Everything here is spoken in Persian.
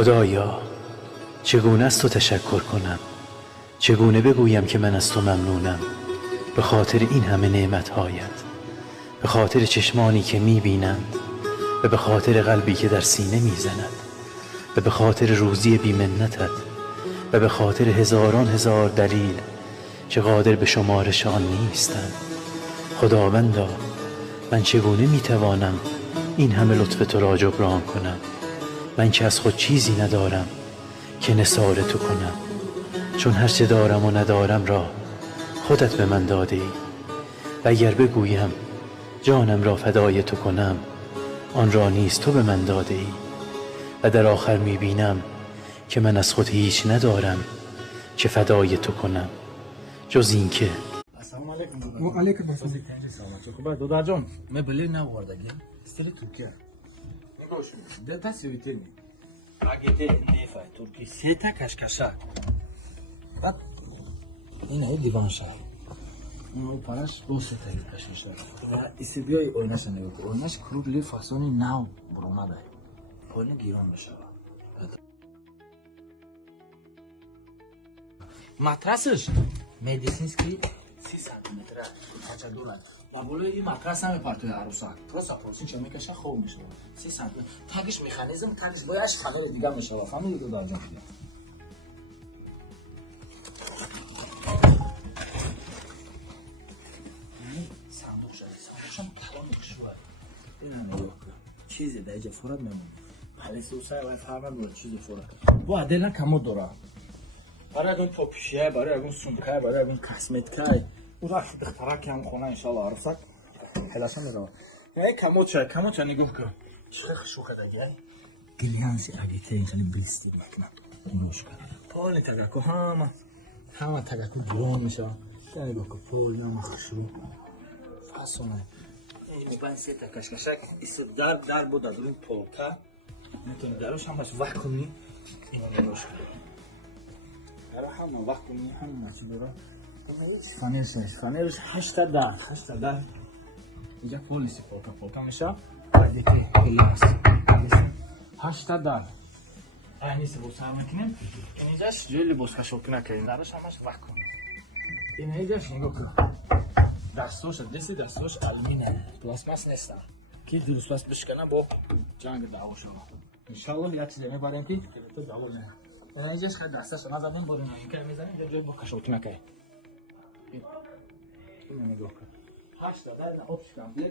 خدایا چگونه از تو تشکر کنم، چگونه بگویم که من از تو ممنونم، به خاطر این همه نعمتهایت، به خاطر چشمانی که میبینند و به خاطر قلبی که در سینه میزند و به خاطر روزی بیمنتت و به خاطر هزاران هزار دلیل که قادر به شمارش آن نیستند. خداوندا من چگونه میتوانم این همه لطف تو را جبران کنم، من که از خود چیزی ندارم که نثار تو کنم، چون هرچه دارم و ندارم را خودت به من داده ای و اگر بگویم جانم را فدای تو کنم آن را نیز تو به من داده ای و در آخر میبینم که من از خود هیچ ندارم که فدای تو کنم جز این که السلام علیکم. و علیکم السلام. خوبه دادر جان من بلی نوردگیم استر ترکیه نگوش ده سویتنی اگه نیفای ترکی سیتا کشکشه بعد این های دیوان شهر اونو پارش با سیتا کشکشه و ایسی بیای اوینش نگوید اوینش کروب لی فاسونی نو برومده پایین گیران بشه матрасаш медицинский 30 сантиметр кача дурад ба болои ин матрас намепартояд арусак просто порсинча мекаша хоб мешавад 30 сантиметр тагиш механизм тагиш бо яш фанери дига мешавад фамили додар ҷон сандуқ шад сандуқшам калони хушурад ина нигоҳ кун чизе дар ҷа фурад мемонад ҳалисусай ва фармад бо чизе фурад бо адела камод дорад برای اون پاپیشیه برای اون سونکای برای اون کاسمتیکای اون رفت دخترک هم خونه ان شاء الله عروسک حلاشا میره یعنی کموچه نگاه کن چه خوشو دگی گلیانسی اگیته اینجوری بیستی میکنه نوش کن پول تگاکو همه تگاکو جون میشه نگاه کن پول نام خوشو فاسونه این میبین سه تا کشکشک است در بود در این پولکا میتونی دروش هم باش وقت کنی اینو نوش کن برای همه وقت کنی همه چی برای فانرش 8 در اینجا پولیسی پولکا میشه بعدی که گلاس 8 در اینیسی با سر میکنیم اینجاش جوی لباس کشوکنه کنیم درش همش وقت کنیم اینجاش نگاه کن دستوش آلومینه پلاستماس نیست که درست بشکنه با جنگ دعوا شده انشالله یک چیزی میبریم که تو دعوا نه اینجاش خیلی دستش نزدیم بریم این که میزنیم اینجا جوی با کشوکنه کنیم این نگاه کن 8 در نه آبش کم